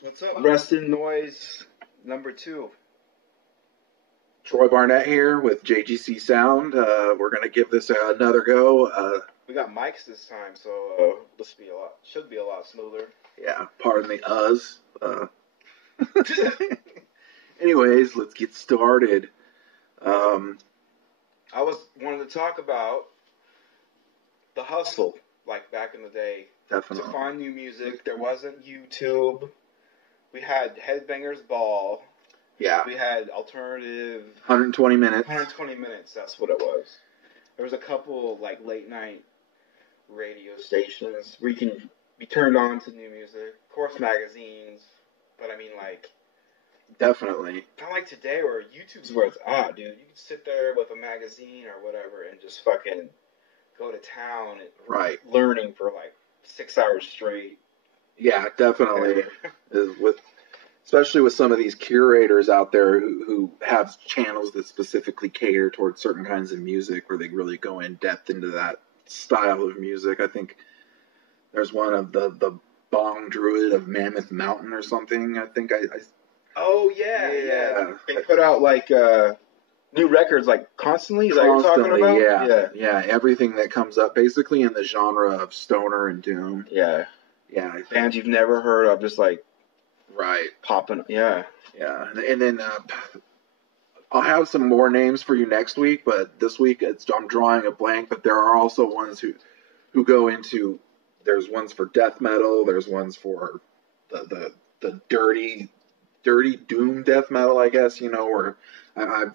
What's up? Rustin Noise #2. Troy Barnett here with JGC Sound. We're gonna give this another go. We got mics this time, so this should be a lot smoother. Yeah, pardon the us. Anyways, let's get started. I wanted to talk about the hustle, like back in the day. Definitely. To find new music, there wasn't YouTube. We had Headbangers Ball. Yeah. We had alternative. 120 minutes. 120 minutes. That's what it was. There was a couple like late night radio stations where you can be turned on to new music. Of course, magazines. But I mean, like. Definitely. Not like today where YouTube's where it's at, dude. You can sit there with a magazine or whatever and just fucking go to town and right. learning for like 6 hours straight. Yeah, definitely. Especially with some of these curators out there who have channels that specifically cater towards certain kinds of music where they really go in depth into that style of music. I think there's one of the Bong Druid of Mammoth Mountain or something. I think I Oh yeah. They put out like new records like constantly. Is that what you're talking about? Yeah. Everything that comes up basically in the genre of stoner and doom. Yeah. Yeah. Bands you've never heard of, just like right popping. Yeah. And then I'll have some more names for you next week, but this week I'm drawing a blank. But there are also ones who go into. There's ones for death metal. There's ones for the dirty doom death metal, I guess, where I've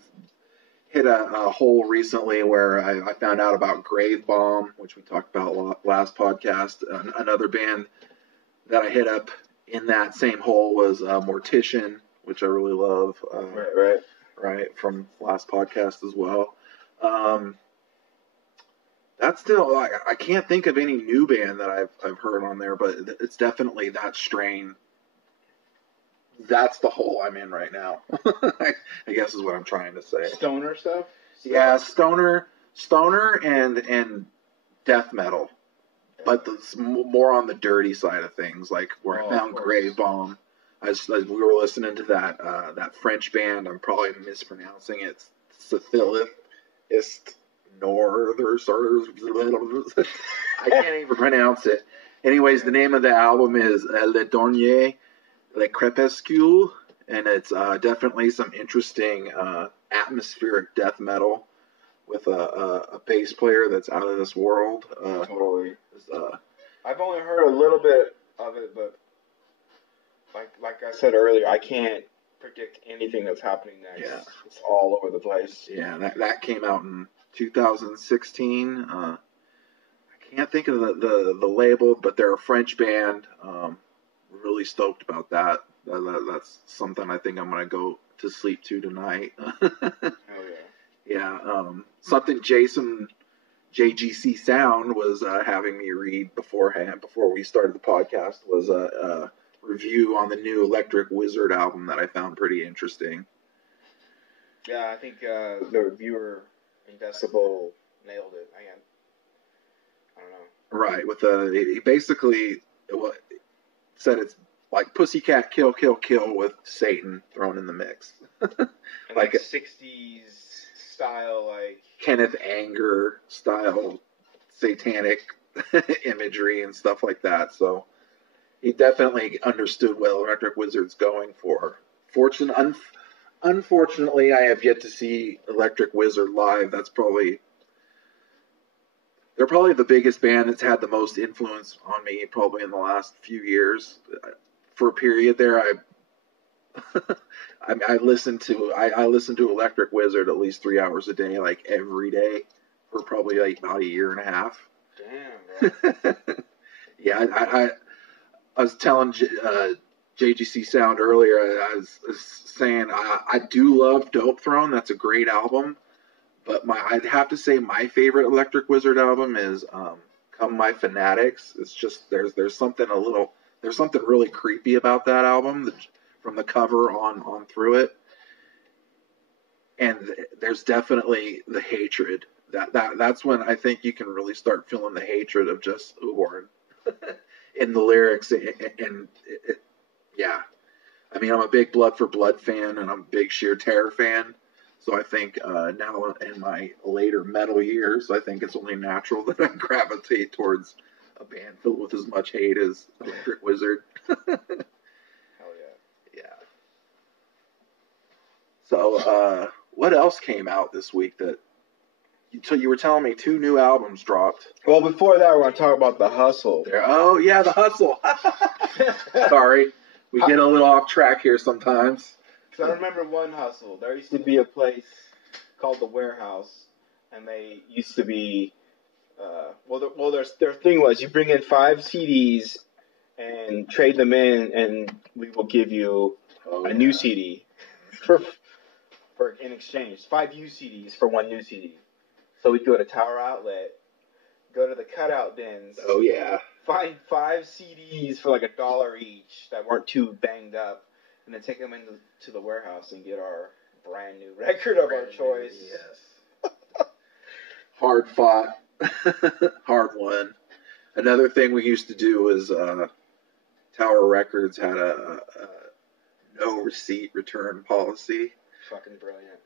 hit a hole recently where I found out about Grave Bomb, which we talked about last podcast. Another band that I hit up in that same hole was Mortician, which I really love. Right, from last podcast as well. That's still, I can't think of any new band that I've heard on there, but it's definitely that strain. That's the hole I'm in right now. I guess is what I'm trying to say. Stoner stuff? Yeah, stoner and death metal. But more on the dirty side of things, like where I found Grave Bomb. We were listening to that French band. I'm probably mispronouncing it. Scythilist Northers. I can't even pronounce it. Anyways, the name of the album is Le Dernier Le Crépuscule, and it's definitely some interesting atmospheric death metal with a bass player that's out of this world. Totally. I've only heard a little bit of it, but like I said earlier, I can't predict anything that's happening next. Yeah. It's all over the place. Yeah, that came out in 2016. I can't think of the label, but they're a French band. Really stoked about that. That's something I think I'm gonna go to sleep to tonight. Oh yeah. Yeah. Something Jason JGC Sound was having me read before we started the podcast was a review on the new Electric Wizard album that I found pretty interesting. Yeah, I think the reviewer in Decibel nailed it. I don't know. Right. He basically said it's like Pussycat Kill Kill Kill with Satan thrown in the mix. like 60s style, like Kenneth Anger style satanic imagery and stuff like that. So he definitely understood what Electric Wizard's going for. Unfortunately, I have yet to see Electric Wizard live. They're probably the biggest band that's had the most influence on me probably in the last few years. For a period there, I listened to Electric Wizard at least 3 hours a day, like every day, for probably like about a year and a half. Damn, bro. Yeah, I was telling JGC Sound earlier. I was saying I do love Dope Throne. That's a great album. But I'd have to say my favorite Electric Wizard album is Come My Fanatics. It's just there's something really creepy about that album from the cover on through it. And there's definitely the hatred. That's when I think you can really start feeling the hatred of just Uhorn in the lyrics. And yeah, I mean, I'm a big Blood for Blood fan, and I'm a big Sheer Terror fan. So I think now in my later metal years, I think it's only natural that I gravitate towards a band filled with as much hate as Electric Wizard. Hell yeah. Yeah. So, what else came out this week that? So you were telling me 2 new albums dropped. Well, before that, I want to talk about The Hustle. Oh yeah, The Hustle. Sorry, we get a little off track here sometimes. Because I remember one Hustle. There used to be a place called The Warehouse, and they used to be. Their thing was you bring in 5 CDs and trade them in, and we will give you a new CD for in exchange. 5 used CDs for 1 new CD. So we'd go to Tower Outlet, go to the cutout bins. Oh yeah. Find 5 CDs for like $1 each that weren't too banged up, and then take them into the warehouse and get our brand new record of our choice. Yes. Hard fought. Hard won. Another thing we used to do was Tower Records had a no receipt return policy. Fucking brilliant.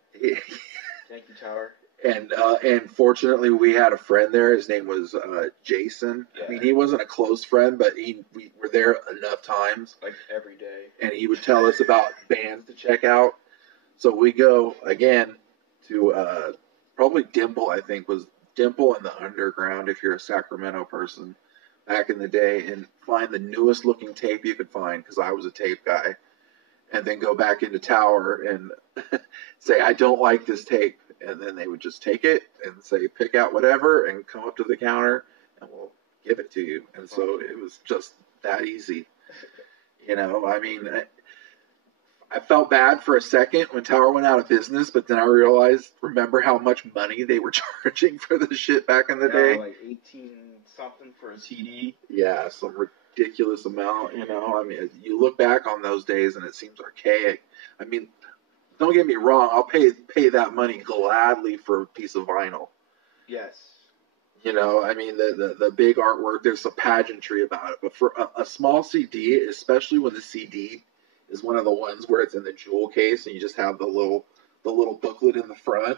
Thank you, Tower. And fortunately, we had a friend there. His name was Jason. Yeah. I mean, he wasn't a close friend, but we were there enough times. Like every day. And he would tell us about bands to check out. So we go, again, to probably Dimple, I think, was Dimple and the Underground, if you're a Sacramento person, back in the day, and find the newest looking tape you could find, because I was a tape guy. And then go back into Tower and say, I don't like this tape. And then they would just take it and say, pick out whatever, and come up to the counter, and we'll give it to you. And so it was just that easy. You know, I mean, I felt bad for a second when Tower went out of business, but then I realized, remember how much money they were charging for this shit back in the day? Like 18 something for a CD. Yeah, some ridiculous amount, you know. I mean, you look back on those days and it seems archaic. I mean, don't get me wrong, I'll pay that money gladly for a piece of vinyl. Yes. You know, I mean, the big artwork, there's a pageantry about it. But for a small CD, especially when the CD is one of the ones where it's in the jewel case and you just have the little booklet in the front.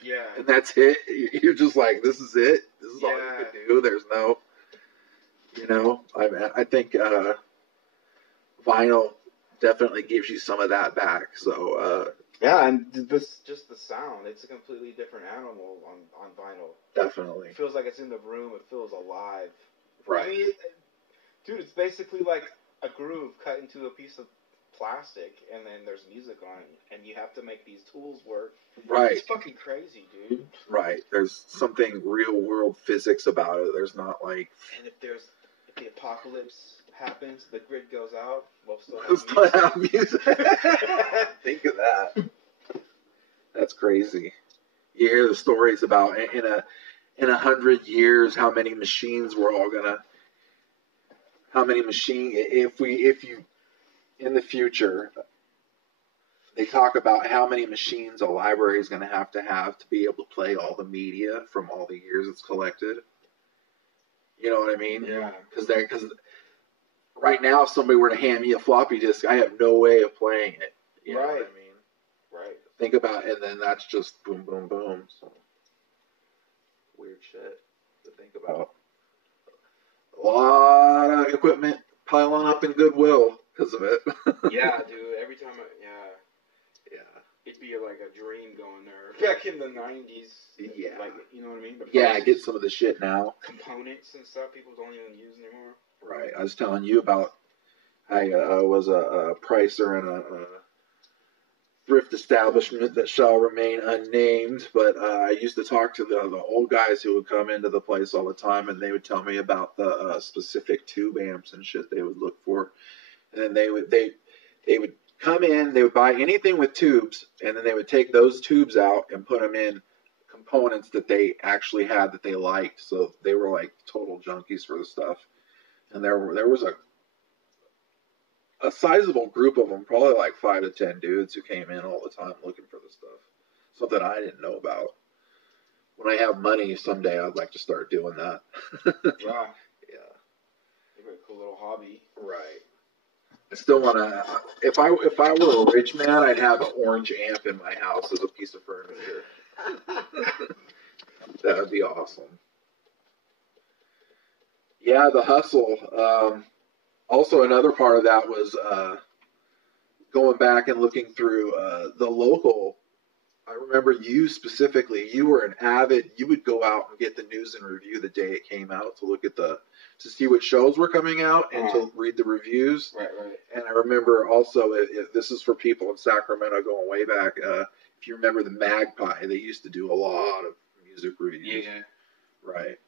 Yeah. And that's it. You're just like, this is it. This is all you can do. There's no, you know, I think vinyl definitely gives you some of that back. So yeah, and just the sound, it's a completely different animal on vinyl. Definitely. It feels like it's in the room. It feels alive. Right. I mean, dude, it's basically like a groove cut into a piece of plastic, and then there's music on it, and you have to make these tools work. Right. It's fucking crazy, dude. Right. There's something real world physics about it. There's not like. And if the apocalypse happens, the grid goes out, we'll still have music. Think of that. That's crazy. You hear the stories about in 100 years how many machines we're all gonna. If you in the future, they talk about how many machines a library is going to have to be able to play all the media from all the years it's collected. You know what I mean? Yeah. Because right now, if somebody were to hand me a floppy disk, I have no way of playing it. You know what I mean? Right. Think about it, and then that's just boom, boom, boom. So weird shit to think about. A lot of equipment piling up in Goodwill because of it. Yeah, dude. Every time it'd be like a dream going there. Back in the 90s. Yeah. Like, you know what I mean? Yeah, get some of the shit now. Components and stuff people don't even use anymore. Right. I was telling you about I was a pricer in a thrift establishment that shall remain unnamed, but I used to talk to the old guys who would come into the place all the time, and they would tell me about the specific tube amps and shit they would look for. And then they would come in, they would buy anything with tubes, and then they would take those tubes out and put them in components that they actually had that they liked. So they were like total junkies for the stuff. And there was a sizable group of them, probably like 5 to 10 dudes who came in all the time looking for the stuff. Something I didn't know about. When I have money someday, I'd like to start doing that. Yeah. Maybe a cool little hobby. Right. I still want to. If I were a rich man, I'd have an orange amp in my house as a piece of furniture. That would be awesome. Yeah, the hustle. Also, another part of that was going back and looking through the local. I remember you specifically. You were an avid. You would go out and get the news and review the day it came out to look at to see what shows were coming out and to read the reviews. Right. And I remember also, if this is for people in Sacramento going way back. If you remember the Magpie, they used to do a lot of music reviews. Yeah. Right.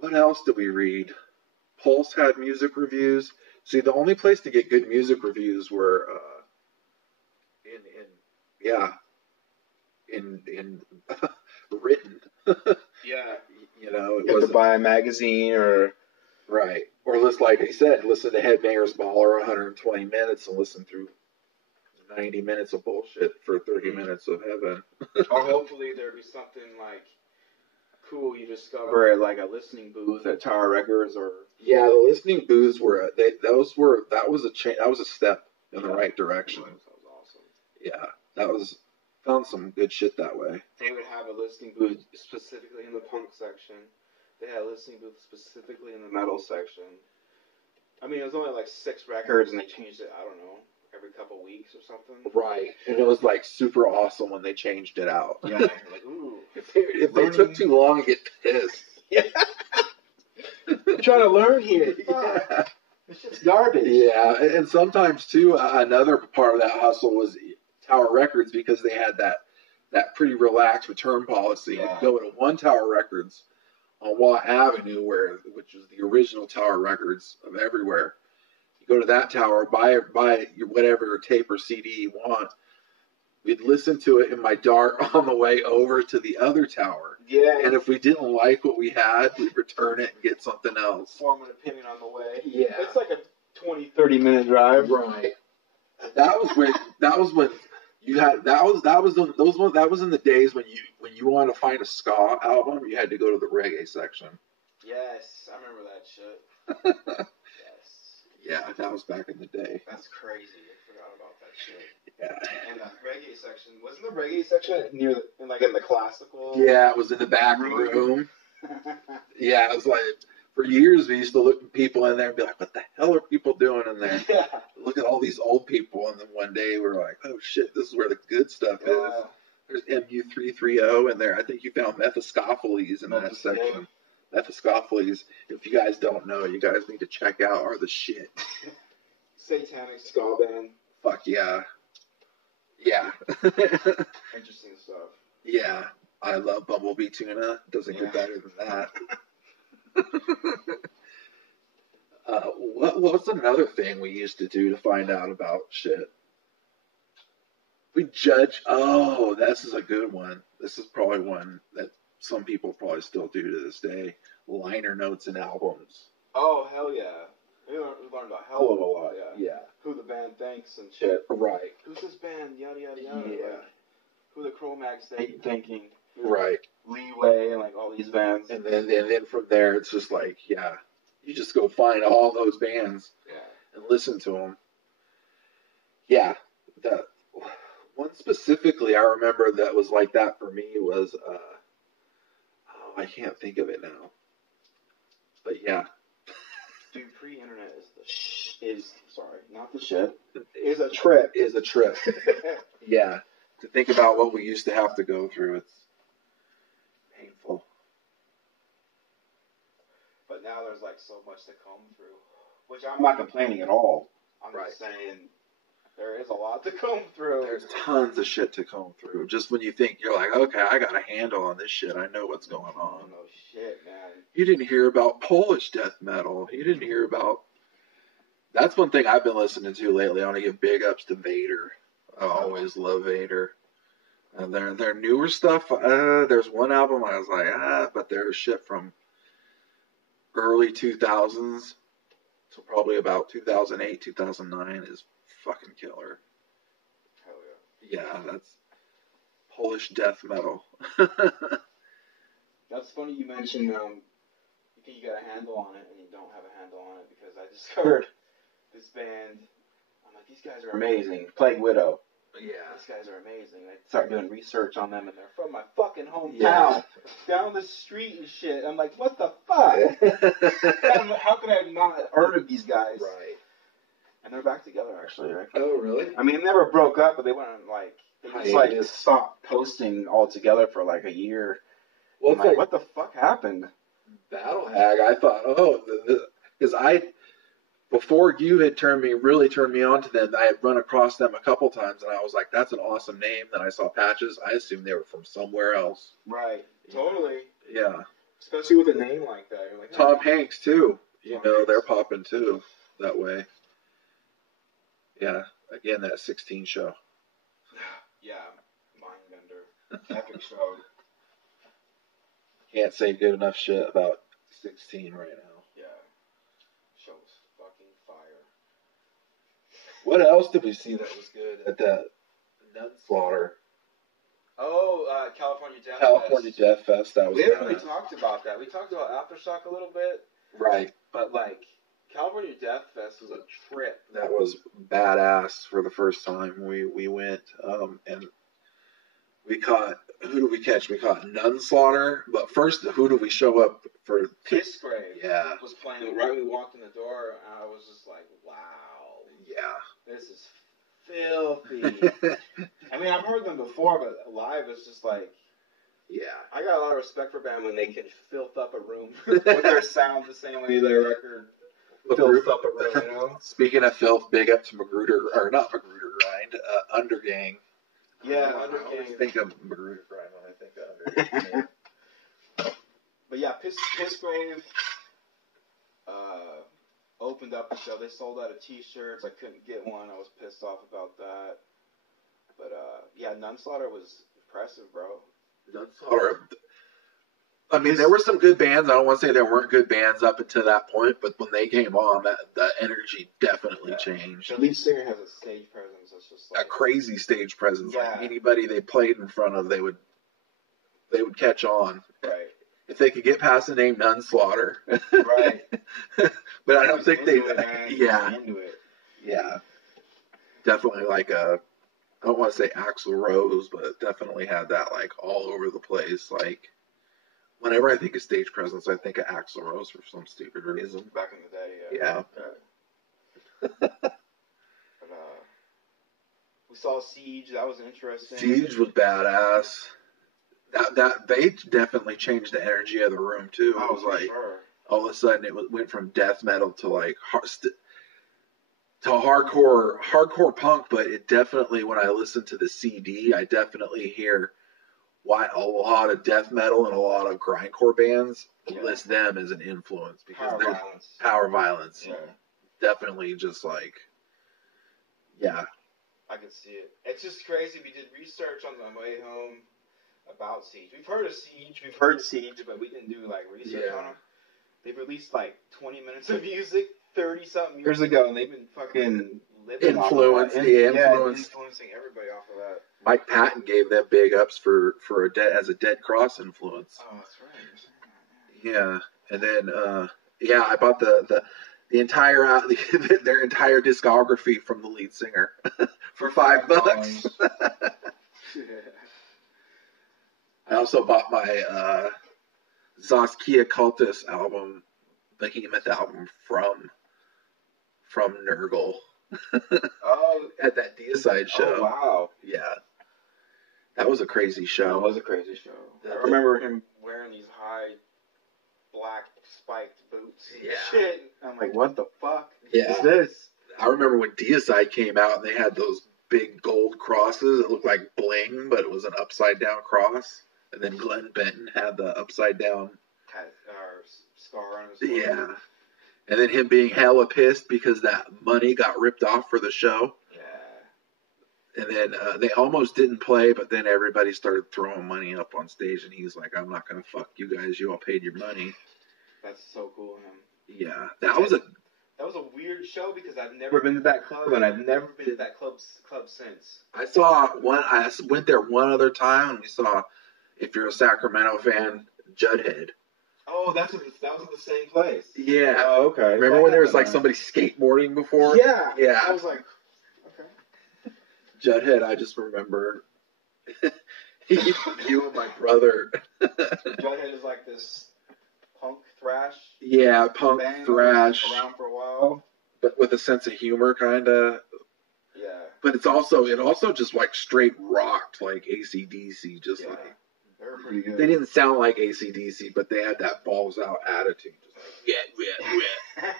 What else did we read? Pulse had music reviews. See, the only place to get good music reviews were in written. Yeah. You know, it You have was to buy a magazine or right. Or like I said, listen to Headbangers Ball 120 minutes and listen through 90 minutes of bullshit for 30 minutes of heaven. or hopefully there'd be something like cool you discover at like a listening booth at Tower Records or Yeah, the listening booths were that was a step in the right direction. That was awesome. Yeah, found some good shit that way. They would have a listening booth specifically in the punk section. They had a listening booth specifically in the metal section. I mean, it was only like 6 records, and they changed it, I don't know, every couple weeks or something. Right, and it was like super awesome when they changed it out. Yeah, you're like, ooh. If they took too long, I get pissed. Yeah. I'm trying to learn here. Yeah. It's just garbage. Yeah, and sometimes too, another part of that hustle was Tower Records because they had that pretty relaxed return policy. Yeah. You go to one Tower Records on Watt Avenue, which is the original Tower Records of everywhere. You go to that tower, buy your whatever tape or CD you want. We'd listen to it in my dart on the way over to the other tower. Yeah. And if we didn't like what we had, we'd return it and get something else. Form an opinion on the way. Yeah. It's like a 20-30 minute drive. Right. That was when you had that was in the days when you wanted to find a ska album, you had to go to the reggae section. Yes, I remember that shit. Yes. Yeah, that was back in the day. That's crazy. I forgot about that shit. Yeah. And the reggae section, wasn't the reggae section near in the classical? Yeah, it was in the back room. Yeah, it was like for years we used to look at people in there and be like, "What the hell are people doing in there?" Yeah. Look at all these old people, and then one day we're like, "Oh shit, this is where the good stuff is." There's MU330 in there. I think you found Mephistopheles in that section. Mephistopheles, if you guys don't know, you guys need to check out, are the shit. Satanic ska band. Fuck yeah. Yeah. Interesting stuff. Yeah. I love Bumblebee Tuna. Doesn't get better than that. What's another thing we used to do to find out about shit? We judge. Oh, this is a good one. This is probably one that some people probably still do to this day. Liner notes and albums. Oh, hell yeah. We learned a hell of a lot, yeah. Yeah. Who the band thinks and shit. Right. Who's this band? Yada, yada, yada. Yeah. Like, who the Cro-Mags thinking. Right. Leeway and like all these bands. And then from there, it's just like, yeah, you just go find all those bands and listen to them. Yeah. The one specifically I remember that was like that for me was, I can't think of it now. But yeah. Dude, pre-internet not the shit. Is a trip. Is a trip. Yeah. To think about what we used to have to go through, it's painful. But now there's like so much to comb through, which I'm not complaining at all. I'm Right. just saying there is a lot to comb through. There's tons of shit to comb through. Just when you think you're like, okay, I got a handle on this shit. I know what's going on. No shit, man. You didn't hear about Polish death metal. You didn't hear about. That's one thing I've been listening to lately. I want to give big ups to Vader. I always love Vader. And their newer stuff. There's one album I was like, but there's shit from early 2000s to probably about 2008, 2009 is fucking killer. Hell yeah. Yeah, that's Polish death metal. That's funny you mentioned you think you got a handle on it and you don't have a handle on it, because I discovered this band. I'm like, these guys are amazing. Plague Widow. Yeah. These guys are amazing. I start doing research on them, and they're from my fucking hometown, Yeah. down the street and shit. I'm like, what the fuck? How could I have not heard of these guys? Right. And they're back together, actually. Right? Oh, really? I mean, they never broke up, but they went on, like, they just, like, stopped posting altogether for, like, a year. Well, I'm like, what the fuck happened? Battle Hag, I thought, because before you had really turned me on to them, I had run across them a couple times, and I was like, that's an awesome name. Then I saw Patches. I assumed they were from somewhere else. Right. Totally. Yeah. Especially with a name like that. You're like, Tom Hanks, too. They're popping, too, that way. Yeah. Again, that 16 show. Yeah. Mindbender. Epic show. Can't say good enough shit about 16 right now. Yeah. Show's fucking fire. What else did we see that was good at that Nunslaughter? Oh, California Death Fest. California Death Fest. That was. We haven't really talked about that. We talked about Aftershock a little bit. Right. But, like, California Death Fest was a trip. That was badass for the first time we went. And we caught, who did we catch? We caught Nunslaughter. But first, who did we show up for? Pissgrave. Yeah. Was playing right when we walked in the door. And I was just like, wow. Yeah. This is filthy. I mean, I've heard them before, but live is just like, yeah. I got a lot of respect for band when they can filth up a room with their sound the same way their record filth up a room, you know? Speaking of filth, big up to Magruder, or not Magruder Grind, Undergang. Yeah, I Undergang. always think of Magruder Grind when I think of Undergang. But yeah, Pissgrave opened up the show. They sold out of t-shirts. I couldn't get one. I was pissed off about that. But yeah, Nunslaughter was impressive, bro. Nunslaughter. I mean, there were some good bands. I don't want to say there weren't good bands up until that point, but when they came on, the energy definitely changed. The lead singer has a stage presence that's just like a crazy stage presence. Yeah. Like anybody they played in front of, they would catch on. Right. If they could get past the name Nunslaughter. Right. But I don't think they. Yeah. Yeah. Definitely like I don't want to say Axl Rose, but it definitely had that like all over the place. Like whenever I think of stage presence, I think of Axl Rose for some stupid reason. Back in the day, yeah. But, we saw Siege. That was interesting. Siege was badass. That they definitely changed the energy of the room too. It was like all of a sudden it went from death metal to like to hardcore punk. But it definitely, when I listen to the CD, I definitely hear why a lot of death metal and a lot of grindcore bands list them as an influence because they're power violence. Yeah. Definitely just like, yeah. I can see it. It's just crazy. We did research on the way home about Siege. We've heard of Siege. We've heard Siege, but we didn't do like research on them. They've released like 20 minutes of music 30-something years ago, and they've been fucking living influencing everybody off of that. Mike Patton gave them big ups for as a Dead Cross influence. Oh, that's right. Yeah, and then I bought the entire their entire discography from the lead singer for $5. I also bought my Zaskia Cultus album, Behemoth album from Nurgle. At that Deicide show. Oh, wow. Yeah. That was a crazy show. That was a crazy show. I remember him wearing these high black spiked boots and shit. I'm like, what the fuck is this? I remember when Deicide came out and they had those big gold crosses. It looked like bling, but it was an upside down cross. And then Glenn Benton had the upside down scar on his forehead. Yeah. And then him being hella pissed because that money got ripped off for the show. Yeah. And then they almost didn't play, but then everybody started throwing money up on stage, and he's like, I'm not going to fuck you guys. You all paid your money. That's so cool of him. Yeah. That was a weird show because I've never been to that club, and I've never been to that club since. I went there one other time, and we saw, if you're a Sacramento fan, Jughead. Oh, that was at the same place. Yeah. Oh, okay. Remember So when there was I like somebody skateboarding before? Yeah. Yeah. I was like, okay. Jughead, I just remember you and my brother. Jughead is like this punk thrash. Yeah, punk band thrash, around for a while. but with a sense of humor, kind of. Yeah. But it also just like straight rocked like AC/DC, just like they were pretty good. they didn't sound like AC/DC, but they had that balls out attitude, just like yeah.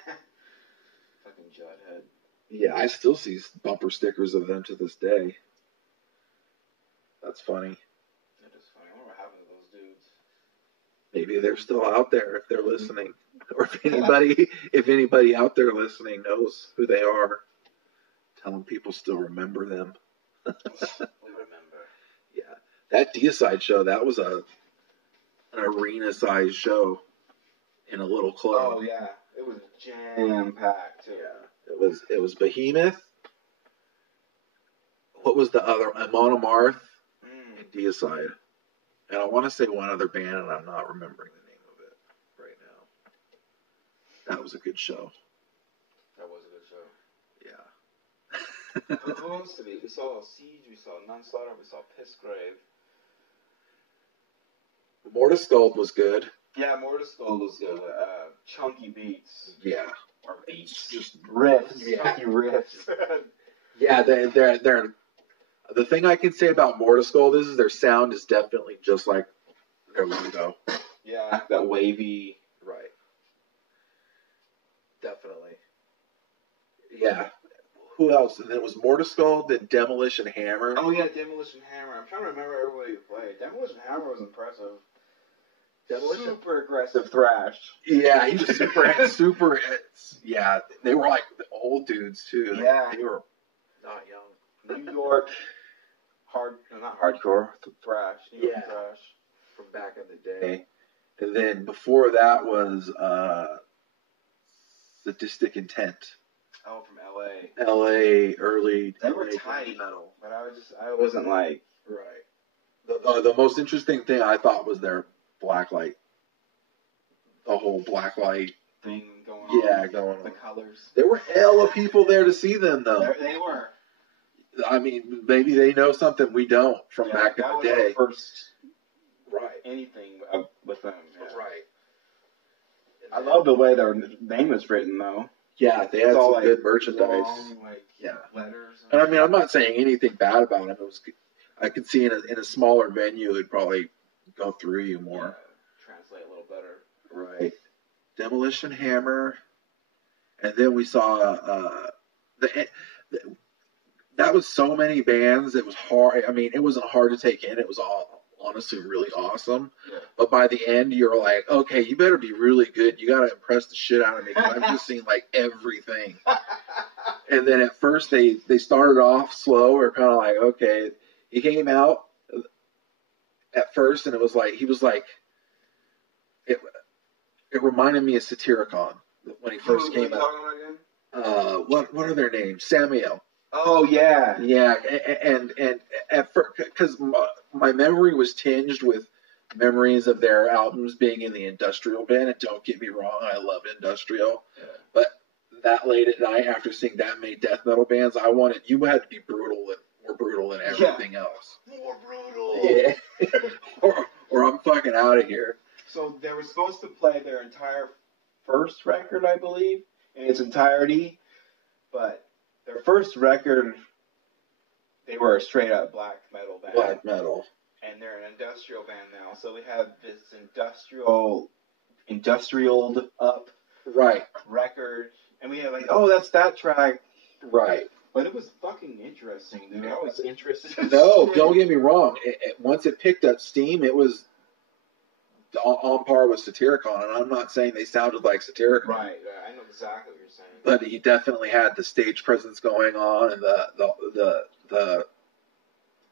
Fucking Jughead. Yeah, I still see bumper stickers of them to this day. That's funny. That is funny. I wonder what happened to those dudes. Maybe they're still out there if they're listening, or if anybody out there listening knows who they are. Tell them people still remember them. We remember. Yeah, that Deicide show, that was an arena-sized show in a little club. Oh yeah, it was jam-packed too. Yeah, it was Behemoth. What was the other? Amon Amarth and Deicide. And I want to say one other band, and I'm not remembering the name of it right now. That was a good show. That was a good show. Yeah. Who else did we? We saw Siege, we saw Nunslaughter, we saw Pissgrave. Mortiscald was good. Yeah, Mortiscald was good. Chunky beats. Yeah. Or beats. Just riffs. Yeah. Chunky riffs. Yeah, they're the thing I can say about Mortiscald is their sound is definitely just like their logo. Yeah, that wavy. Right. Definitely. Yeah. Who else? And then it was Mortiscald, then Demolition Hammer. Oh yeah, Demolition Hammer. I'm trying to remember everybody who played. Demolition Hammer was impressive. Super aggressive thrash. Yeah, he was super. Yeah, they were like the old dudes too. Yeah, they were not young. New York not hardcore thrash. New York Yeah. thrash From back in the day. And then before that was Sadistic Intent. Oh, from L.A. L.A. early. They were LA tight, metal. but I wasn't like right. The most interesting thing I thought was their blacklight. The whole blacklight thing going on. Yeah, going on. The colors. There were hella people there to see them though. They were. I mean, maybe they know something we don't from back in the day. First, right? Anything with them. Yeah. Right. I love the way their name is written though. Yeah, they had some like good merchandise. Long, letters. And I mean, I'm not saying anything bad about them. I could see in a smaller venue, it'd probably go through you more. Yeah, translate a little better. Right. Demolition Hammer, and then we saw that was so many bands. It was hard. I mean, it wasn't hard to take in. It was all honestly really awesome. Yeah. But by the end, you're like, okay, you better be really good. You got to impress the shit out of me because I've just seen like everything. And then at first they started off slow or kind of like, okay. He came out at first and it was like, he was like, it reminded me of Satyricon when he first came out. What are their names? Samuel. Oh yeah, yeah, and at first, because my memory was tinged with memories of their albums being in the industrial band. And don't get me wrong, I love industrial, but that late at night after seeing that many death metal bands, I wanted you had to be brutal and more brutal than everything else. More brutal. Yeah, or I'm fucking out of here. So they were supposed to play their entire first record, I believe, in its entirety, but their first record, they were a straight-up black metal band. Black metal. And they're an industrial band now, so they have this industrialed up record, and we had like, oh, that's that track. Right. But it was fucking interesting, dude. I was interested. No, don't get me wrong. Once it picked up steam, it was on par with Satyricon, and I'm not saying they sounded like Satyricon. Right, I know exactly what you're saying. But he definitely had the stage presence going on, and the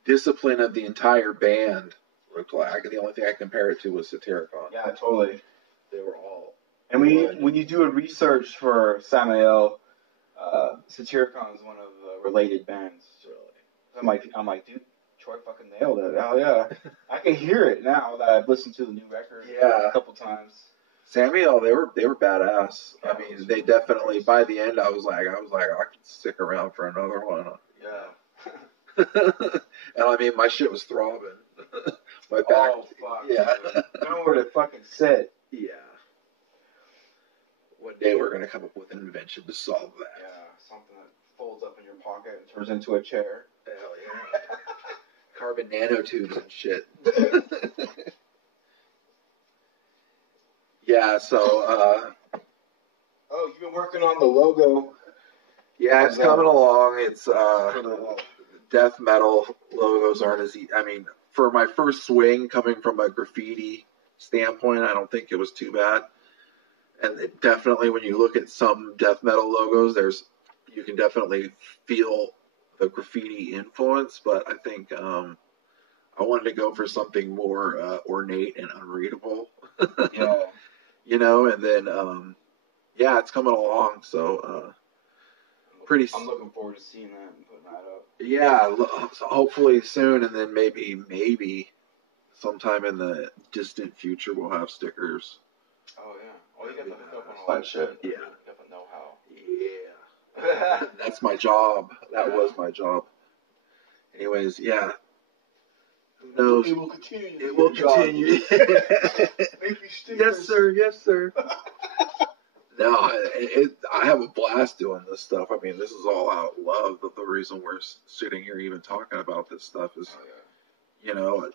discipline of the entire band looked like. The only thing I compare it to was Satyricon. Yeah, totally. They were all. And when you do a research for Samael, Satyricon is one of the related bands. Really. I'm like, dude, Troy fucking nailed it. Oh yeah, I can hear it now that I've listened to the new record a couple times. Samuel, they were badass. I mean, they definitely. By the end, I was like, I could stick around for another one. Yeah. And I mean, my shit was throbbing. My back. Oh fuck. Yeah. Nowhere to fucking sit. Yeah. One day we're gonna come up with an invention to solve that. Yeah, something that folds up in your pocket and turns into a chair. Hell yeah. Carbon nanotubes and shit. Yeah, so, oh, you've been working on the logo. Yeah, it's coming along. It's, death metal logos aren't as easy. I mean, for my first swing coming from a graffiti standpoint, I don't think it was too bad. And it definitely, when you look at some death metal logos, you can definitely feel the graffiti influence, but I think, I wanted to go for something more, ornate and unreadable. Yeah. You know, and then, yeah, it's coming along, so, I'm looking forward to seeing that and putting that up. Yeah, so hopefully soon, and then maybe sometime in the distant future we'll have stickers. Oh, yeah. Oh, you got the hook up on all that shit. Yeah. You got the know-how. Yeah. That's my job. That was my job. Anyways, yeah. Who knows? It will continue. It will continue. Make me stickers. Yes, sir. Yes, sir. No, I have a blast doing this stuff. I mean, this is all out of love. But the reason we're sitting here even talking about this stuff is, you know,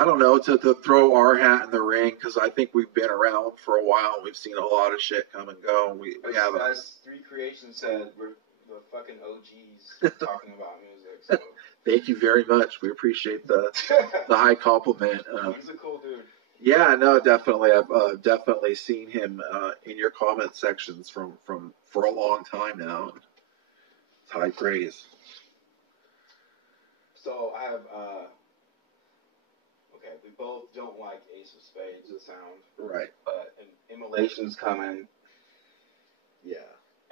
I don't know, to throw our hat in the ring, because I think we've been around for a while and we've seen a lot of shit come and go. And we have as Three Creations said, we're the fucking OGs talking about music. So. Thank you very much. We appreciate the high compliment. He's a cool dude. Yeah, no, definitely. I've definitely seen him in your comment sections from for a long time now. It's high praise. So I have okay, we both don't like Ace of Spades, the sound. Right. But Immolation's coming. Yeah.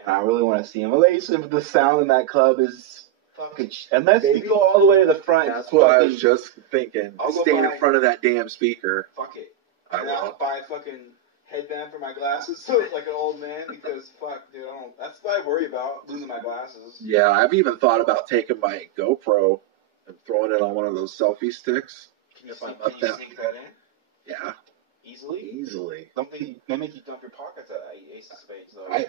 And I really want to see Immolation, but the sound in that club is fucking. Unless we go all the way to the front. That's what I was just thinking. Stand in front of that damn speaker. Fuck it. I'll buy a fucking headband for my glasses, so it's like an old man, because fuck, dude, that's what I worry about, losing my glasses. Yeah, I've even thought about taking my GoPro and throwing it on one of those selfie sticks. Can you sneak that in? Yeah. Easily? Don't they make you dump your pockets at Ace of Spades, though? I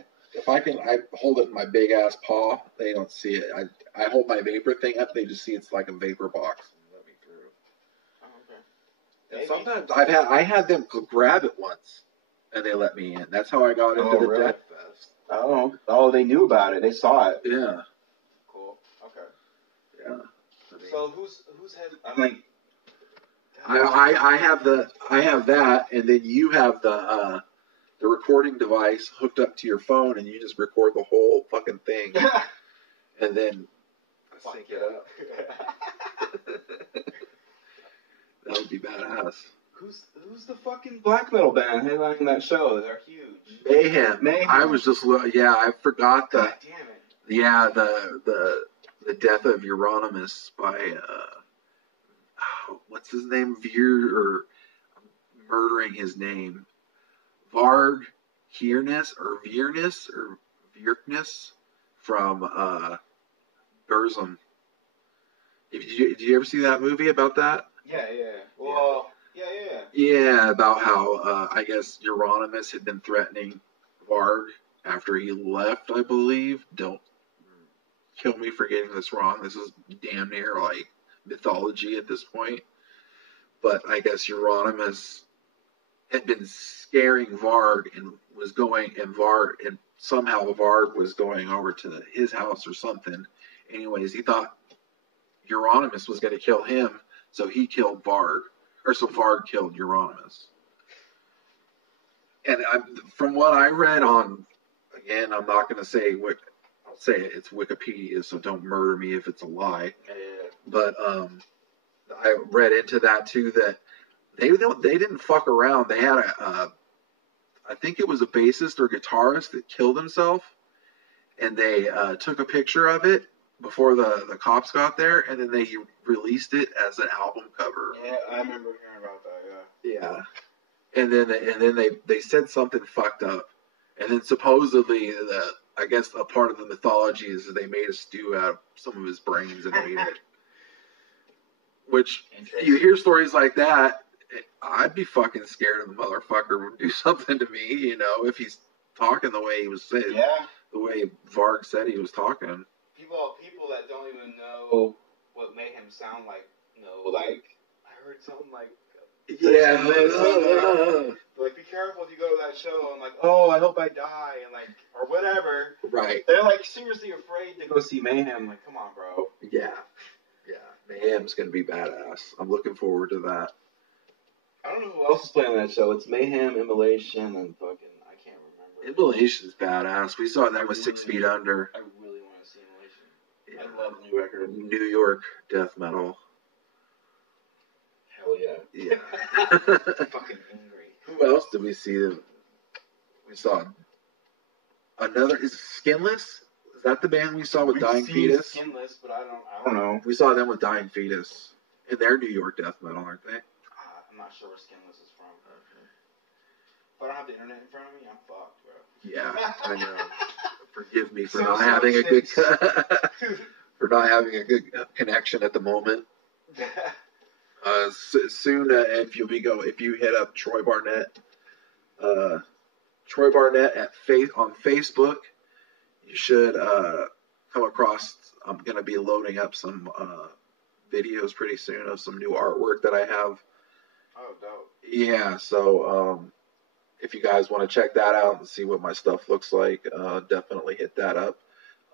hold it in my big ass paw. They don't see it. I hold my vapor thing up. They just see it's like a vapor box and let me through. Oh, okay. And sometimes I had them grab it once, and they let me in. That's how I got into the Death Fest. Oh, they knew about it. They saw it. Yeah. Cool. Okay. Yeah. I mean, so who's head? I'm like. I have that, and then you have the recording device hooked up to your phone, and you just record the whole fucking thing, and then I sync it up. That would be badass. Who's the fucking black metal band headlining that show? They're huge. Mayhem. I was just I forgot the. God damn it. Yeah, the death of Euronymous by what's his name? I'm murdering his name. Varg Vierness from Burzum. Did you ever see that movie about that? Yeah. Well, yeah. Yeah, about how I guess Euronymous had been threatening Varg after he left, I believe. Don't kill me for getting this wrong. This is damn near like mythology at this point. But I guess Euronymous had been scaring Varg and somehow Varg was going over to his house or something. Anyways, he thought Euronymous was going to kill him, so he killed Varg. So Varg killed Euronymous. And from what I read on, again, I'm not going to say what, I'll say it's Wikipedia, so don't murder me if it's a lie. Yeah. But I read into that too, that they didn't fuck around. They had I think it was a bassist or guitarist that killed himself, and they took a picture of it before the cops got there, and then they released it as an album cover. Yeah, I remember hearing about that. Yeah, and then they said something fucked up, and then supposedly I guess a part of the mythology is that they made a stew out of some of his brains and ate it. Which you hear stories like that, I'd be fucking scared of the motherfucker would do something to me, you know, if he's talking the way he was saying. Yeah. The way Varg said he was talking. People that don't even know what Mayhem sound like, like, I heard something like, yeah, like, be careful if you go to that show. I'm like, oh, I hope I die, and like, or whatever. Right. They're like seriously afraid to go see Mayhem. I'm like, come on, bro. Yeah. Mayhem's gonna be badass. I'm looking forward to that. I don't know who else is playing that show. It's Mayhem, Immolation, and fucking, I can't remember. Immolation's badass. We saw that with 6 Feet Under. I really want to see Immolation. I love the new record. New York death metal. Hell yeah. Yeah. Fucking angry. Who else did we see? We saw another. Is it Skinless? Is that the band we saw with Dying Fetus? Skinless, but I don't know. We saw them with Dying Fetus. And they're New York death metal, aren't they? I'm not sure where Skinless is from. If I don't have the internet in front of me, I'm fucked, bro. Yeah, I know. Forgive me for not having a good for not having a good connection at the moment. Soon, if you hit up Troy Barnett on Facebook, you should come across. I'm gonna be loading up some videos pretty soon of some new artwork that I have. Oh, dope. Yeah, so if you guys want to check that out and see what my stuff looks like, definitely hit that up.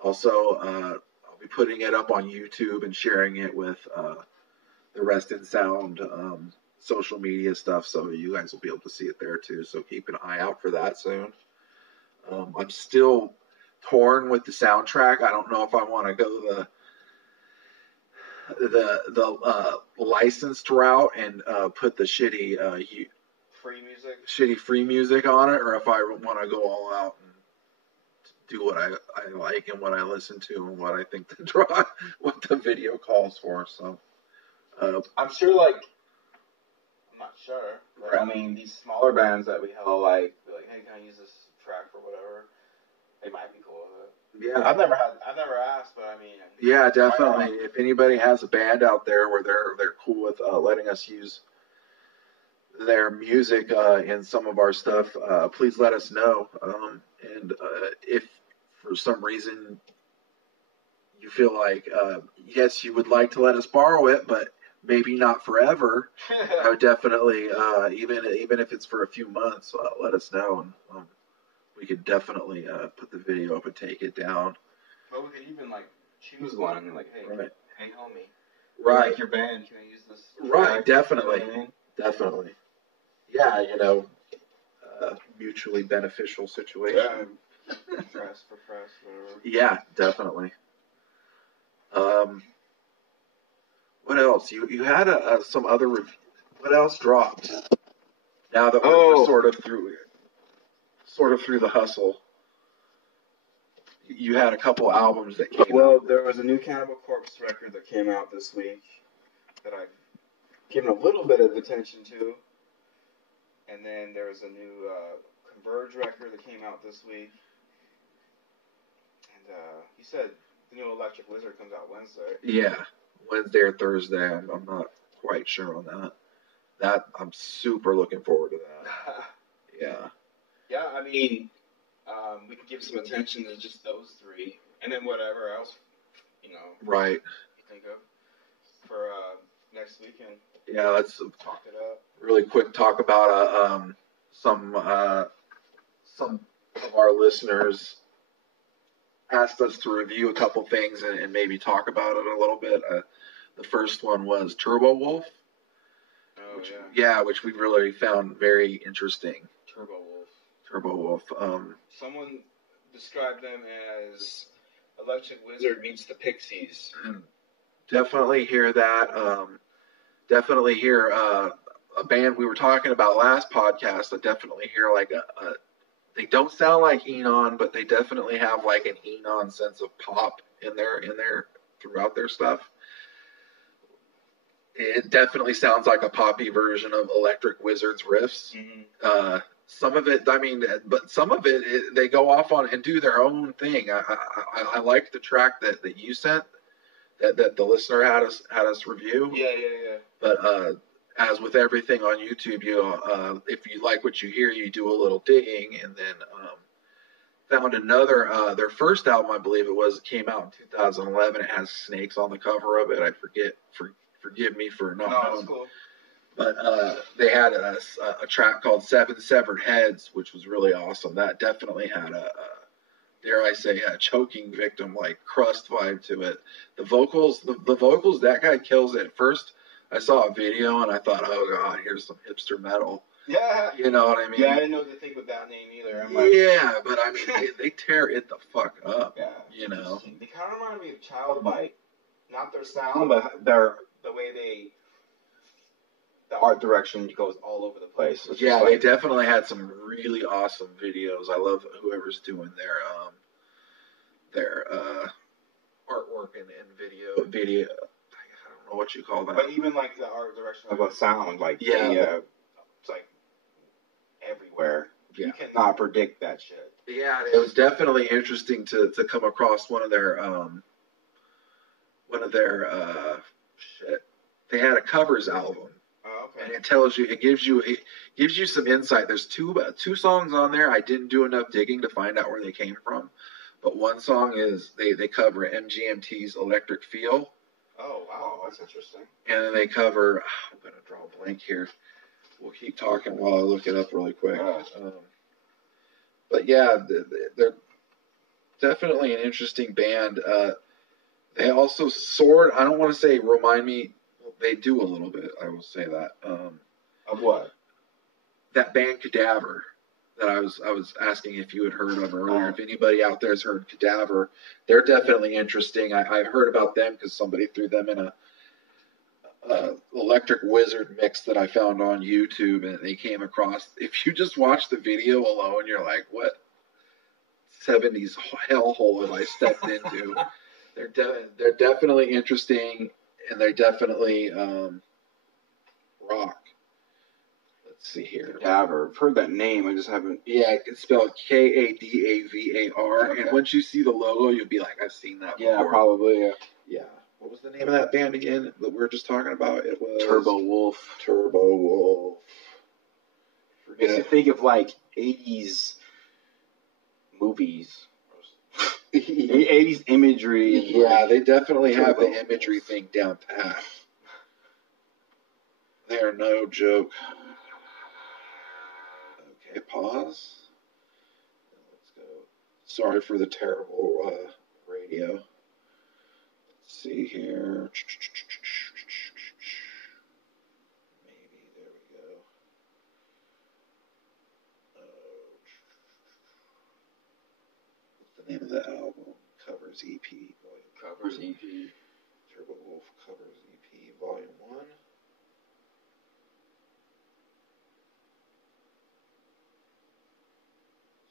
Also, I'll be putting it up on YouTube and sharing it with the Rest in Sound social media stuff, so you guys will be able to see it there too. So keep an eye out for that soon. I'm still torn with the soundtrack. I don't know if I want to go the licensed route and put the shitty free music on it, or if I want to go all out and do what I like and what I listen to and what I think what the video calls for. So I'm sure, like, I'm not sure, but right. I mean, these smaller bands that we held, like, hey, can I use this track or whatever? They might be cool with it. Yeah, I've never asked, but I mean. Yeah, definitely. If anybody has a band out there where they're cool with letting us use their music in some of our stuff, please let us know. And if for some reason you feel like yes, you would like to let us borrow it, but maybe not forever, I would definitely even if it's for a few months, let us know, and we could definitely put the video up and take it down. But we could even like choose one and like, hey, right. Hey homie, right? Like your band, can I use this? Right, definitely, definitely. Yeah, mutually beneficial situation. Yeah. Press for press, whatever. Yeah, definitely. What else? You had some other what else dropped? Now that we're sort of through the hustle, you had a couple albums that came out. Well, there was a new Cannibal Corpse record that came out this week that I've given a little bit of attention to. And then there was a new Converge record that came out this week. And you said the new Electric Lizard comes out Wednesday. Yeah, Wednesday or Thursday. I'm not quite sure on that. That I'm super looking forward to that. Yeah. Yeah, I mean, we could give some attention to just those three, and then whatever else, right. You think of for next weekend. Yeah, let's talk it up. Really quick talk about some of our listeners asked us to review a couple things and maybe talk about it a little bit. The first one was Turbo Wolf. Oh, which we really found very interesting. Turbo Wolf. Someone described them as Electric Lizard meets the Pixies. Definitely hear that. Definitely hear a band we were talking about last podcast. I definitely hear like they don't sound like Enon, but they definitely have like an Enon sense of pop in their throughout their stuff. It definitely sounds like a poppy version of Electric Wizard's riffs. Mm-hmm. Some of it, I mean, but some of it, they go off on and do their own thing. I like the track that you sent, that the listener had us review. Yeah. But as with everything on YouTube, if you like what you hear, you do a little digging, and then found another. Their first album, I believe it was, came out in 2011. It has snakes on the cover of it. I forget. Forgive me for not knowing. That's cool. But they had a track called Seven Severed Heads, which was really awesome. That definitely had dare I say, a choking victim, like crust vibe to it. The vocals, that guy kills it. First, I saw a video and I thought, oh God, here's some hipster metal. Yeah. You know what I mean? Yeah, I didn't know what to think with that name either. Yeah, but I mean, they tear it the fuck up. Yeah. You know? They kind of remind me of Child Bite. Not their sound, but the way the art direction goes all over the place. Yeah, they definitely had some really awesome videos. I love whoever's doing their artwork and video. I don't know what you call that. But even like the art direction of a sound, like it's like everywhere. Yeah. You cannot predict that shit. Yeah, it was definitely interesting to come across one of their shit. They had a covers album. Oh, okay. And it gives you some insight. There's two songs on there. I didn't do enough digging to find out where they came from, but one song is they cover MGMT's Electric Feel. Oh wow, that's interesting. And then they cover. I'm gonna draw a blank here. We'll keep talking while I look it up really quick. But yeah, they're definitely an interesting band. They also I don't want to say remind me. They do a little bit. I will say that. Of what? That band Cadaver that I was asking if you had heard of earlier. If anybody out there has heard Cadaver, they're definitely interesting. I heard about them because somebody threw them in a Electric Wizard mix that I found on YouTube, and they came across. If you just watch the video alone, you're like, what 70s hellhole have I stepped into? They're definitely interesting, and they definitely rock. Let's see here. Cadaver. I've heard that name. I just haven't. Yeah, it's spelled Kadavar. Okay. And once you see the logo, you'll be like, I've seen that before. Yeah, probably. Yeah. Yeah. What was the name of that band again that we were just talking about? It was Turbo Wolf. Makes you think of like 80s movies. 80s imagery. Yeah, they definitely have the imagery thing down pat. They are no joke. Okay, pause. Let's go. Sorry for the terrible radio. Let's see here. Maybe, there we go. What's the name of the album? Covers EP. Covers EP. Turbo Wolf Covers EP, Volume 1.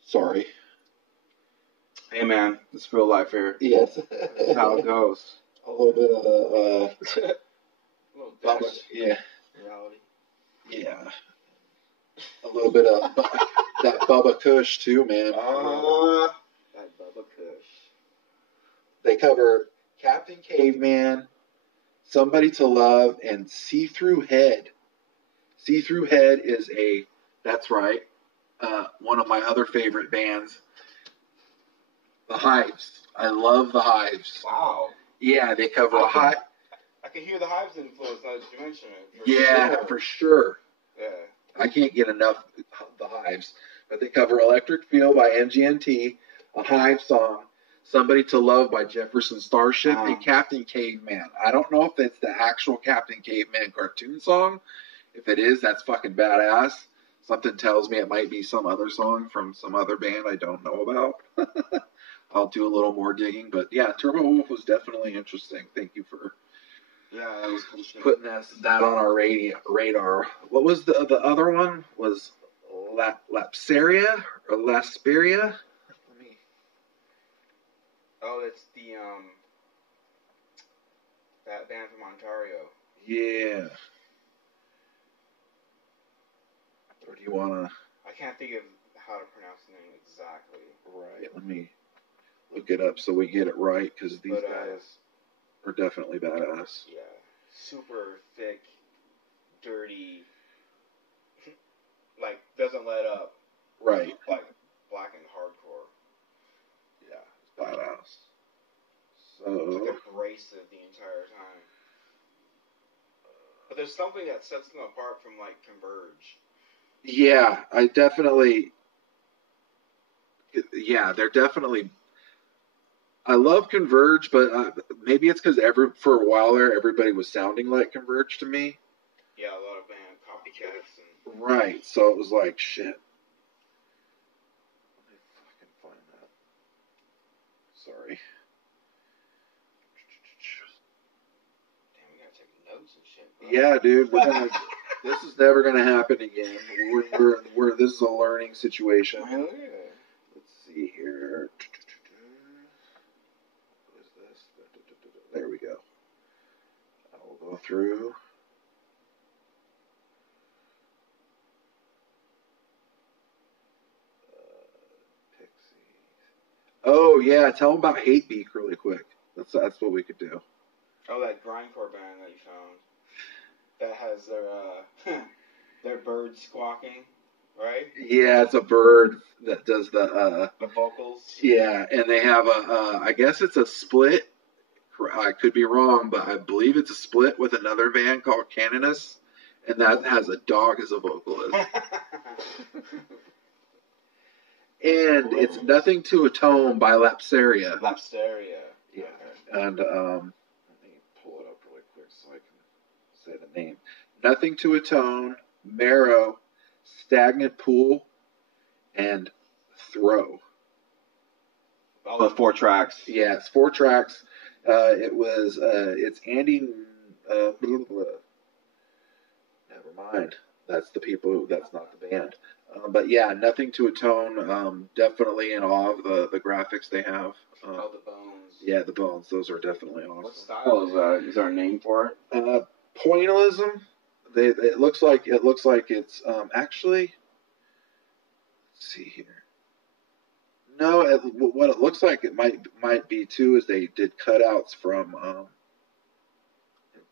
Sorry. Hey man, it's real life here. Yes. That's how it goes. A little bit of a little dash. Yeah. Reality. Yeah. A little bit of that Bubba Kush too, man. That Bubba Kush. They cover Captain Caveman, Somebody to Love, and See Through Head. See Through Head is that's right, one of my other favorite bands. The Hives. I love the Hives. Wow. Yeah, they cover a Hive. I can hear the Hives influence now that you mention it. For sure. Yeah. I can't get enough of the Hives. But they cover Electric Feel by MGMT, a Hive song, Somebody to Love by Jefferson Starship, and Captain Caveman. I don't know if it's the actual Captain Caveman cartoon song. If it is, that's fucking badass. Something tells me it might be some other song from some other band I don't know about. I'll do a little more digging. But yeah, Turbo Wolf was definitely interesting. Thank you for that was cool shit. Putting that on our radar. What was the other one? Was Lapseria or Lasperia? Oh, it's the That band from Ontario. Yeah. Or do you want to... I can't think of how to pronounce the name exactly. Right, let me look it up so we get it right, because these guys are definitely badass. Yeah. Super thick, dirty, like, doesn't let up. Right. Like, black and hardcore. Yeah, it's badass. So... It's like abrasive the entire time. But there's something that sets them apart from, like, Converge. Yeah, I definitely... Yeah, they're definitely... I love Converge, but maybe it's because for a while there, everybody was sounding like Converge to me. Yeah, a lot of band copycats. And... Right, so it was like, shit. Let me fucking find that. Sorry. Damn, we gotta take notes and shit, bro. Yeah, dude, this is never gonna happen again. This is a learning situation. Hell yeah. Let's see here. What is this? There we go. I will go through. Oh yeah, tell them about Hatebeak really quick. That's what we could do. Oh, that grindcore band that you found. That has their bird squawking, right? Yeah, it's a bird that does the vocals. Yeah, and they have I guess it's a split. I could be wrong, but I believe it's a split with another band called Canonus, and that has a dog as a vocalist. And it's Nothing to Atone by Lapsaria. Lapsaria. Yeah. And let me pull it up really quick so I can say the name. Nothing to Atone, Marrow, Stagnant Pool, and Throw. All the 4 tracks. Yeah, it's 4 tracks. It's Andy. Never mind. That's the people. That's not the band. But yeah, Nothing to Atone. Definitely in awe of the graphics they have. The bones. Yeah, the bones. Those are definitely awesome. What style is that? Is there a name for it? Pointillism. It looks like it's actually. Let's see here. No, what it looks like it might be too is they did cutouts from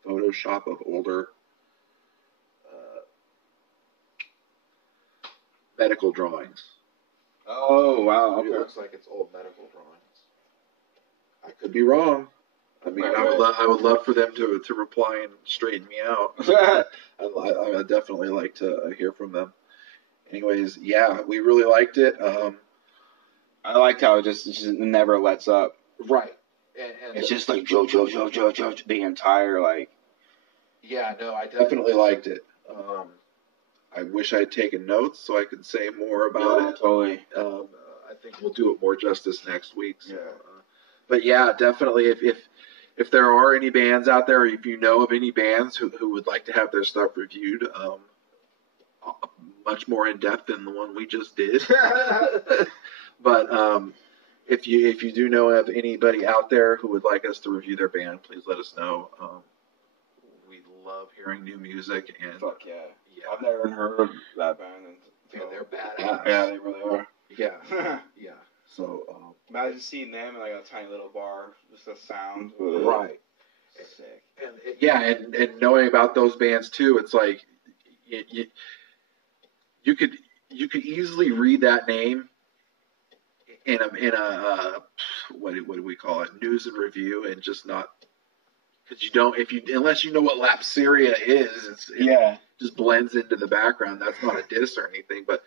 Photoshop of older medical drawings. Oh wow! Okay. It looks like it's old medical drawings. I could be wrong. I mean, I would love for them to reply and straighten me out. I'd definitely like to hear from them. Anyways, yeah, we really liked it. I liked how it just never lets up. Right. And it's just like Joe, the entire, like... Yeah, no, I definitely liked it. I wish I had taken notes so I could say more about it. Totally. I think we'll do it more justice next week. So, yeah. But yeah, definitely, if there are any bands out there, or if you know of any bands who would like to have their stuff reviewed, much more in depth than the one we just did. But if you do know of anybody out there who would like us to review their band, please let us know. We love hearing new music, and fuck yeah. I've never heard of that band. Yeah, they're badass. Yeah, they really are. Yeah, yeah. So imagine seeing them in like a tiny little bar, just the sound. Right. It's sick. And and knowing about those bands too, it's like you could easily read that name in a what do we call it, news and review, and just not, because unless you know what Lapsaria is, it just blends into the background. That's not a diss or anything, but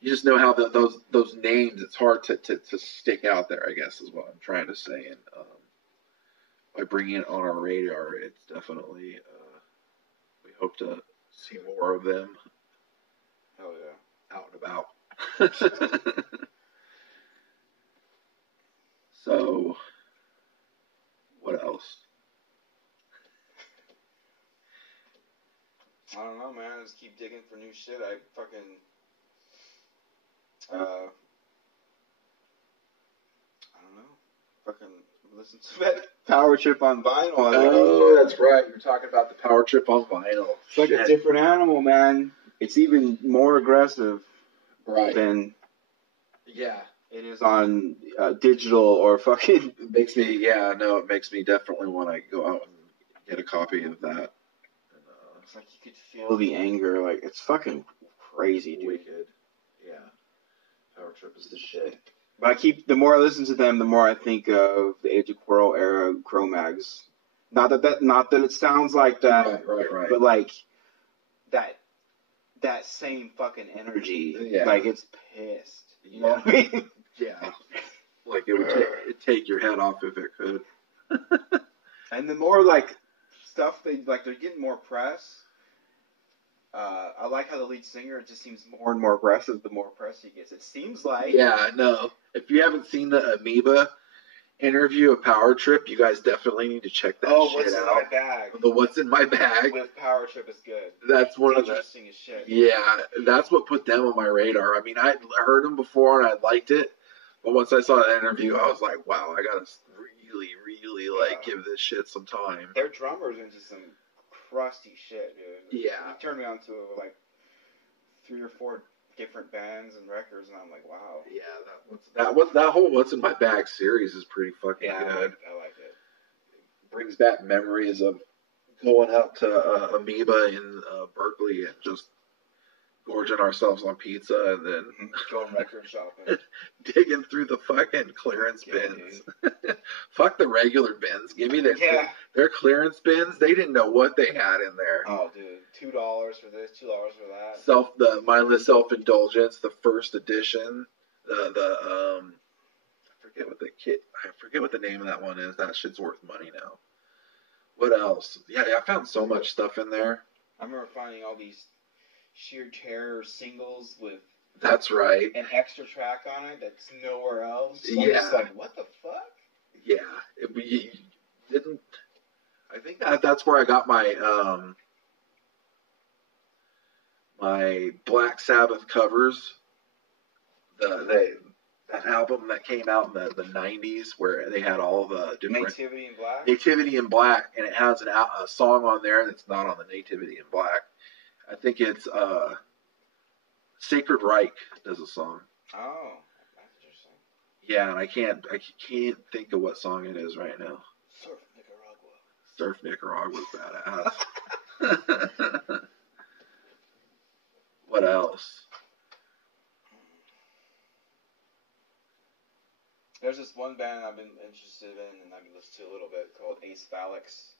you just know how those names, it's hard to stick out there, I guess, is what I'm trying to say. And by bringing it on our radar, it's definitely we hope to see more of them. Hell yeah, out and about. So, what else? I don't know, man. I just keep digging for new shit. I fucking I don't know. Fucking listen to Power Trip on vinyl. Oh, that's right. You're talking about the Power Trip on vinyl. It's like a different animal, man. It's even more aggressive than it is on digital or fucking. It makes me, it makes me definitely want to go out and get a copy of that. It's like you could feel the anger. Like, it's fucking crazy, dude. Wicked. Yeah. Power Trip is the shit. But the more I listen to them, the more I think of the Age of Quarrel era Cro-Mags. Not that it sounds like that, right. but like that same fucking energy. Yeah. Like, it's pissed. You know what I mean? Yeah. Like, it'd take your head off if it could. And the more like stuff they're getting more press. I like how the lead singer just seems more and more aggressive the more press he gets. It seems like. Yeah, I know. If you haven't seen the Amoeba interview of Power Trip, you guys definitely need to check that shit out. Oh, What's in My Bag? The What's in My Bag with Power Trip is good. That's one of the interesting as shit. Yeah, that's what put them on my radar. I mean, I heard them before and I liked it, but once I saw that interview, I was like, wow, I gotta really give this shit some time. Their drummer's into some crusty shit, dude. Yeah. He turned me on to like 3 or 4 different bands and records, and I'm like, wow. Yeah, that whole What's in My Bag series is pretty fucking good. I like it. Brings back memories of going out to Amoeba in Berkeley and just gorging ourselves on pizza and then going record shopping, digging through the fucking clearance bins. Fuck the regular bins. Give me their clearance bins. They didn't know what they had in there. Oh, dude, $2 for this, $2 for that. The Mindless Self-Indulgence, the first edition. I forget what the name of that one is. That shit's worth money now. What else? Yeah, I found so much stuff in there. I remember finding all these Sheer Terror singles with that's right an extra track on it that's nowhere else. So yeah, I'm just like, what the fuck? Yeah, I think that's where I got my my Black Sabbath covers. That album that came out in the 90s where they had all the different Nativity in Black, and it has a song on there that's not on the Nativity in Black. I think it's Sacred Reich does a song. Oh, that's interesting. Yeah, and I can't think of what song it is right now. Surf Nicaragua is badass. What else? There's this one band I've been interested in and I've listened to a little bit called Ace Phalanx.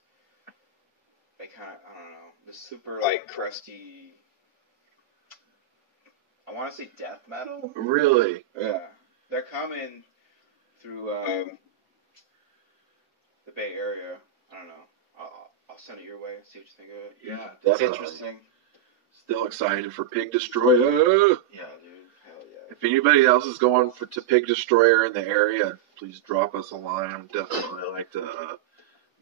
They kind of, I don't know, the super like crusty, I want to say death metal. Really? Yeah. They're coming through the Bay Area. I don't know. I'll send it your way. See what you think of it. Yeah, definitely. It's interesting. Still excited for Pig Destroyer. Yeah, dude. Hell yeah. If anybody else is going to Pig Destroyer in the area, please drop us a line. I'd definitely like to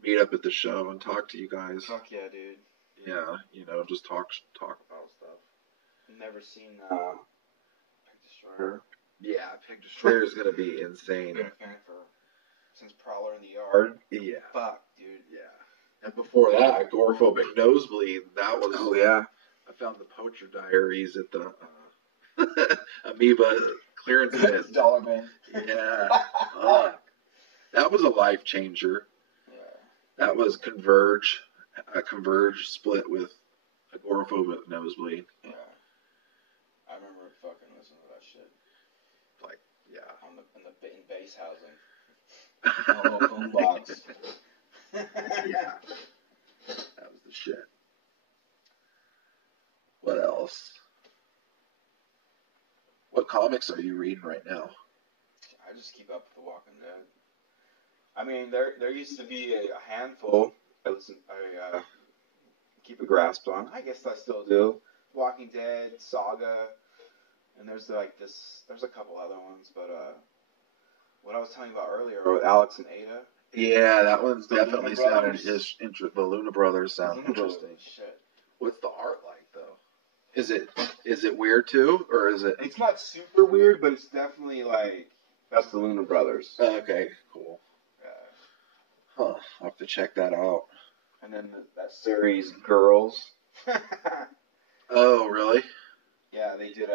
meet up at the show and talk to you guys. Fuck yeah, dude. Yeah, just talk about stuff. Never seen Pig Destroyer. Yeah, Pig Destroyer is gonna be insane. Been a fan since Prowler in the Yard. Yeah. Fuck, dude. Yeah. And before that, Agoraphobic Nosebleed. That was. Oh yeah. I found the Poacher Diaries at the Amoeba clearance bin. Dollar bin. Yeah. That was a life changer. Yeah. That was Converge. Converge split with Agoraphobic Nosebleed. Yeah. I remember fucking listening to that shit. Like, yeah. In bass housing. On a boombox. Yeah. That was the shit. What else? What comics are you reading right now? I just keep up with The Walking Dead. I mean, there used to be a handful I keep a grasp on. I guess I still do. Walking Dead, Saga, and there's a couple other ones, but what I was telling you about earlier with Alex and Ada. Yeah, that one's definitely sounded interesting. The Luna Brothers sound interesting. Shit. What's the art like though? Is it weird too, or is it? It's not super weird, but it's definitely like that's the Luna Brothers. Okay, cool. Huh. I'll have to check that out. And then that series, Girls. Oh, really? Yeah, they did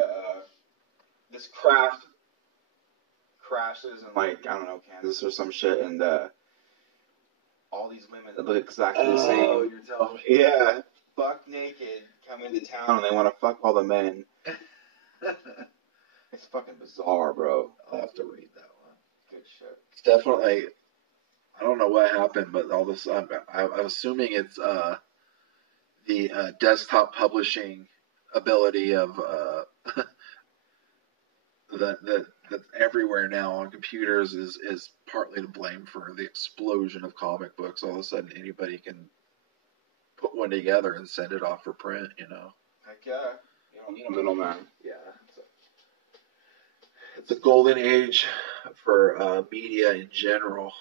this craft crashes in, like, I don't know, Kansas or some shit, and all these women that look exactly the same. Oh, you're telling me. Yeah, buck naked, come into town and they want to fuck all the men. It's fucking bizarre, bro. I'll have to read that one. Good shit. It's definitely. I don't know what happened, but all this. I'm assuming it's the desktop publishing ability of that's everywhere now on computers is partly to blame for the explosion of comic books. All of a sudden, anybody can put one together and send it off for print. You know. Heck yeah. You don't need a middleman. Yeah. It's a golden age for media in general.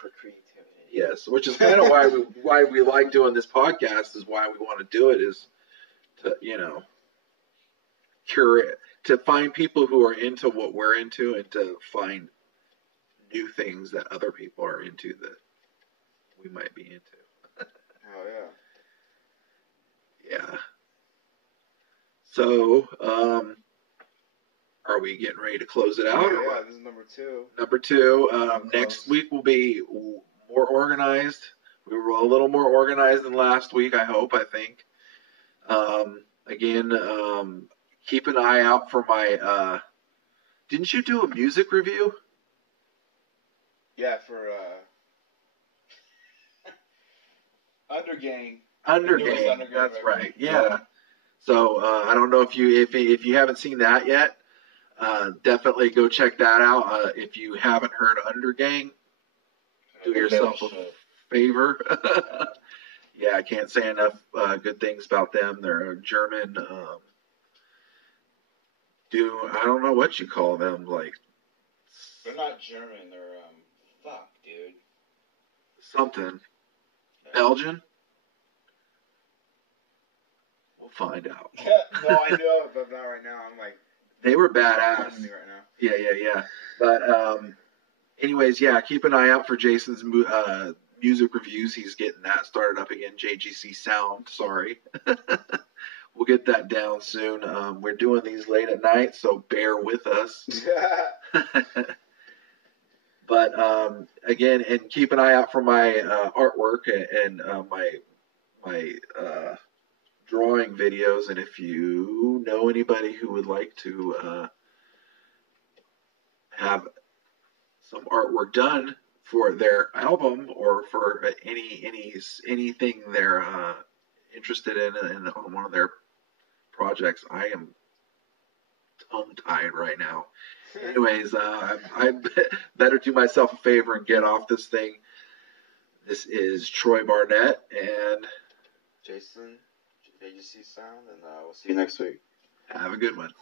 For creativity. Yes, which is kind of why we like doing this podcast. Is why we want to do it, is to curate, to find people who are into what we're into, and to find new things that other people are into that we might be into. Oh yeah. Yeah. So, are we getting ready to close it out? Yeah, this is number 2. Number 2. Next week will be more organized. We were a little more organized than last week, I think. Again, keep an eye out for my... didn't you do a music review? Yeah, for... Undergang. Undergang, that's right. Yeah. So, I don't know if you haven't seen that yet. Definitely go check that out. If you haven't heard Undergang, do yourself a favor. Yeah, I can't say enough good things about them. They're a German. I don't know what you call them. Like, they're not German. They're fuck, dude. Something. Belgian. We'll find out. No, I know, but not right now. I'm like. They were badass. Me right now. Yeah. But anyways, yeah, keep an eye out for Jason's music reviews. He's getting that started up again. JGC Sound. Sorry. We'll get that down soon. We're doing these late at night, so bear with us. But again, and keep an eye out for my artwork and my drawing videos. And if you know anybody who would like to have some artwork done for their album or for anything they're interested in on one of their projects, I am tongue-tied right now. Anyways, I better do myself a favor and get off this thing. This is Troy Barnett and Jason, JGC Sound, and we'll see you next week. Have a good one.